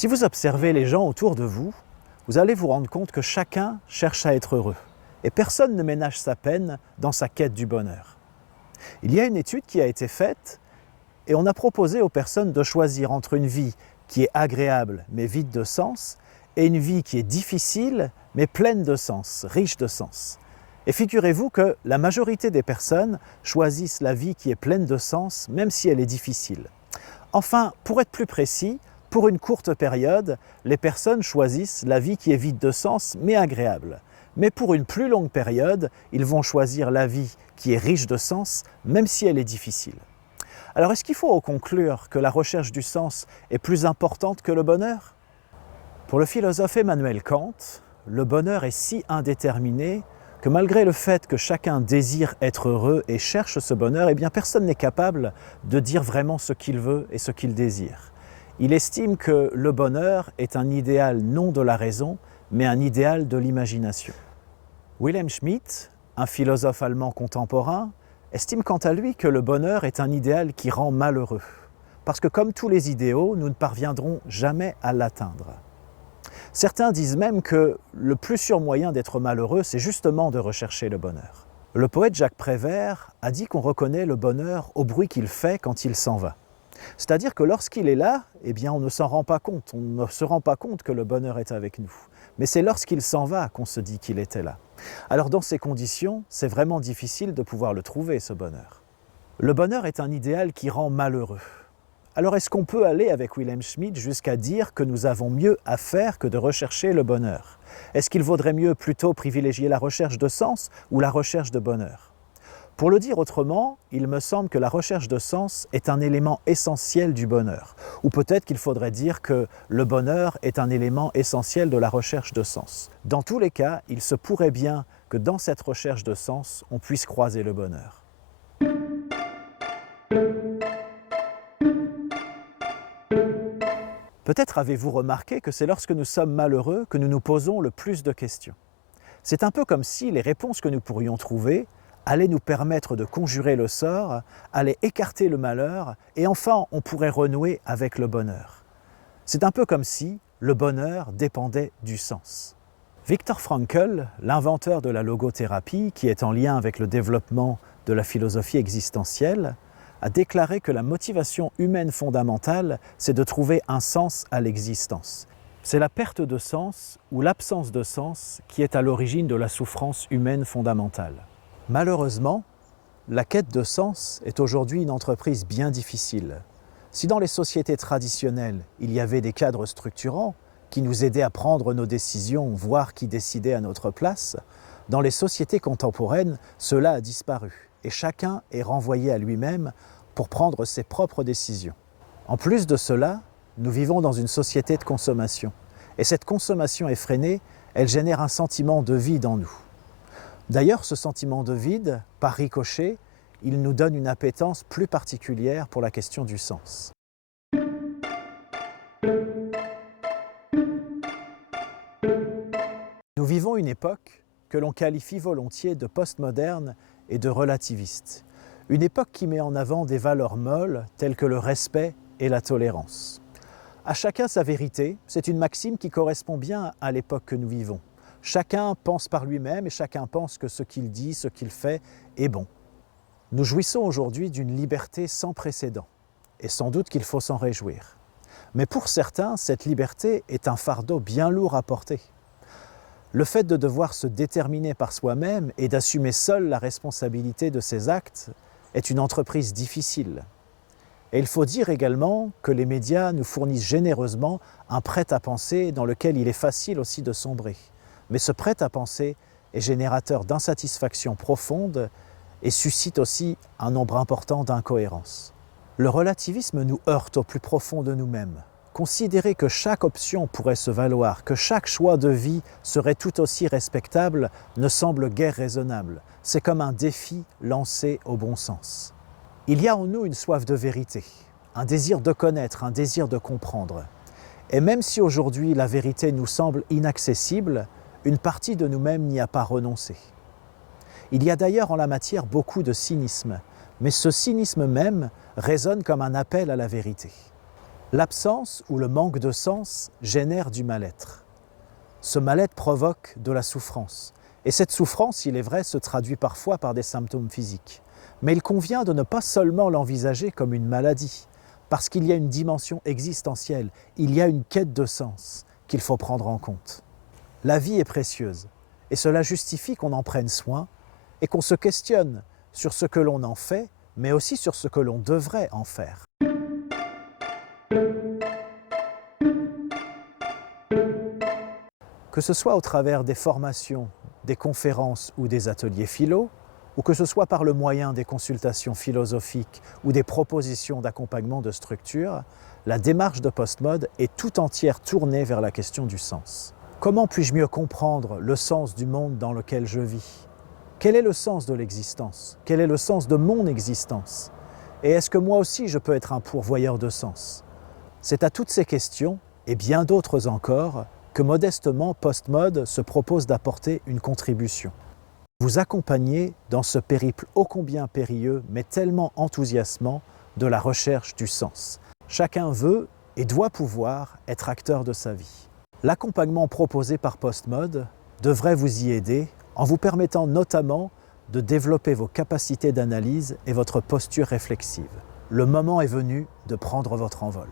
Si vous observez les gens autour de vous, vous allez vous rendre compte que chacun cherche à être heureux et personne ne ménage sa peine dans sa quête du bonheur. Il y a une étude qui a été faite et on a proposé aux personnes de choisir entre une vie qui est agréable mais vide de sens et une vie qui est difficile mais pleine de sens, riche de sens. Et figurez-vous que la majorité des personnes choisissent la vie qui est pleine de sens même si elle est difficile. Enfin, pour être plus précis, pour une courte période, les personnes choisissent la vie qui est vide de sens mais agréable. Mais pour une plus longue période, ils vont choisir la vie qui est riche de sens même si elle est difficile. Alors est-ce qu'il faut en conclure que la recherche du sens est plus importante que le bonheur? Pour le philosophe Emmanuel Kant, le bonheur est si indéterminé que malgré le fait que chacun désire être heureux et cherche ce bonheur, eh bien personne n'est capable de dire vraiment ce qu'il veut et ce qu'il désire. Il estime que le bonheur est un idéal non de la raison, mais un idéal de l'imagination. Wilhelm Schmitt, un philosophe allemand contemporain, estime quant à lui que le bonheur est un idéal qui rend malheureux. Parce que comme tous les idéaux, nous ne parviendrons jamais à l'atteindre. Certains disent même que le plus sûr moyen d'être malheureux, c'est justement de rechercher le bonheur. Le poète Jacques Prévert a dit qu'on reconnaît le bonheur au bruit qu'il fait quand il s'en va. C'est-à-dire que lorsqu'il est là, eh bien on ne s'en rend pas compte, on ne se rend pas compte que le bonheur est avec nous. Mais c'est lorsqu'il s'en va qu'on se dit qu'il était là. Alors dans ces conditions, c'est vraiment difficile de pouvoir le trouver, ce bonheur. Le bonheur est un idéal qui rend malheureux. Alors est-ce qu'on peut aller avec Wilhelm Schmitt jusqu'à dire que nous avons mieux à faire que de rechercher le bonheur? Est-ce qu'il vaudrait mieux plutôt privilégier la recherche de sens ou la recherche de bonheur? Pour le dire autrement, il me semble que la recherche de sens est un élément essentiel du bonheur. Ou peut-être qu'il faudrait dire que le bonheur est un élément essentiel de la recherche de sens. Dans tous les cas, il se pourrait bien que dans cette recherche de sens, on puisse croiser le bonheur. Peut-être avez-vous remarqué que c'est lorsque nous sommes malheureux que nous nous posons le plus de questions. C'est un peu comme si les réponses que nous pourrions trouver allaient nous permettre de conjurer le sort, allaient écarter le malheur, et enfin on pourrait renouer avec le bonheur. C'est un peu comme si le bonheur dépendait du sens. Viktor Frankl, l'inventeur de la logothérapie, qui est en lien avec le développement de la philosophie existentielle, a déclaré que la motivation humaine fondamentale, c'est de trouver un sens à l'existence. C'est la perte de sens ou l'absence de sens qui est à l'origine de la souffrance humaine fondamentale. Malheureusement, la quête de sens est aujourd'hui une entreprise bien difficile. Si dans les sociétés traditionnelles, il y avait des cadres structurants qui nous aidaient à prendre nos décisions, voire qui décidaient à notre place, dans les sociétés contemporaines, cela a disparu et chacun est renvoyé à lui-même pour prendre ses propres décisions. En plus de cela, nous vivons dans une société de consommation. Et cette consommation effrénée, elle génère un sentiment de vide en nous. D'ailleurs, ce sentiment de vide, par ricochet, il nous donne une appétence plus particulière pour la question du sens. Nous vivons une époque que l'on qualifie volontiers de postmoderne et de relativiste. Une époque qui met en avant des valeurs molles telles que le respect et la tolérance. À chacun sa vérité, c'est une maxime qui correspond bien à l'époque que nous vivons. Chacun pense par lui-même et chacun pense que ce qu'il dit, ce qu'il fait est bon. Nous jouissons aujourd'hui d'une liberté sans précédent et sans doute qu'il faut s'en réjouir. Mais pour certains, cette liberté est un fardeau bien lourd à porter. Le fait de devoir se déterminer par soi-même et d'assumer seul la responsabilité de ses actes est une entreprise difficile. Et il faut dire également que les médias nous fournissent généreusement un prêt-à-penser dans lequel il est facile aussi de sombrer. Mais ce prêt-à-penser est générateur d'insatisfaction profonde et suscite aussi un nombre important d'incohérences. Le relativisme nous heurte au plus profond de nous-mêmes. Considérer que chaque option pourrait se valoir, que chaque choix de vie serait tout aussi respectable, ne semble guère raisonnable. C'est comme un défi lancé au bon sens. Il y a en nous une soif de vérité, un désir de connaître, un désir de comprendre. Et même si aujourd'hui la vérité nous semble inaccessible, une partie de nous-mêmes n'y a pas renoncé. Il y a d'ailleurs en la matière beaucoup de cynisme, mais ce cynisme même résonne comme un appel à la vérité. L'absence ou le manque de sens génère du mal-être. Ce mal-être provoque de la souffrance. Et cette souffrance, il est vrai, se traduit parfois par des symptômes physiques. Mais il convient de ne pas seulement l'envisager comme une maladie, parce qu'il y a une dimension existentielle, il y a une quête de sens qu'il faut prendre en compte. La vie est précieuse, et cela justifie qu'on en prenne soin et qu'on se questionne sur ce que l'on en fait, mais aussi sur ce que l'on devrait en faire. Que ce soit au travers des formations, des conférences ou des ateliers philo, ou que ce soit par le moyen des consultations philosophiques ou des propositions d'accompagnement de structure, la démarche de Postmode est tout entière tournée vers la question du sens. Comment puis-je mieux comprendre le sens du monde dans lequel je vis? Quel est le sens de l'existence? Quel est le sens de mon existence? Et est-ce que moi aussi je peux être un pourvoyeur de sens? C'est à toutes ces questions, et bien d'autres encore, que modestement Postmode se propose d'apporter une contribution. Vous accompagner dans ce périple ô combien périlleux, mais tellement enthousiasmant, de la recherche du sens. Chacun veut et doit pouvoir être acteur de sa vie. L'accompagnement proposé par Postmode devrait vous y aider en vous permettant notamment de développer vos capacités d'analyse et votre posture réflexive. Le moment est venu de prendre votre envol.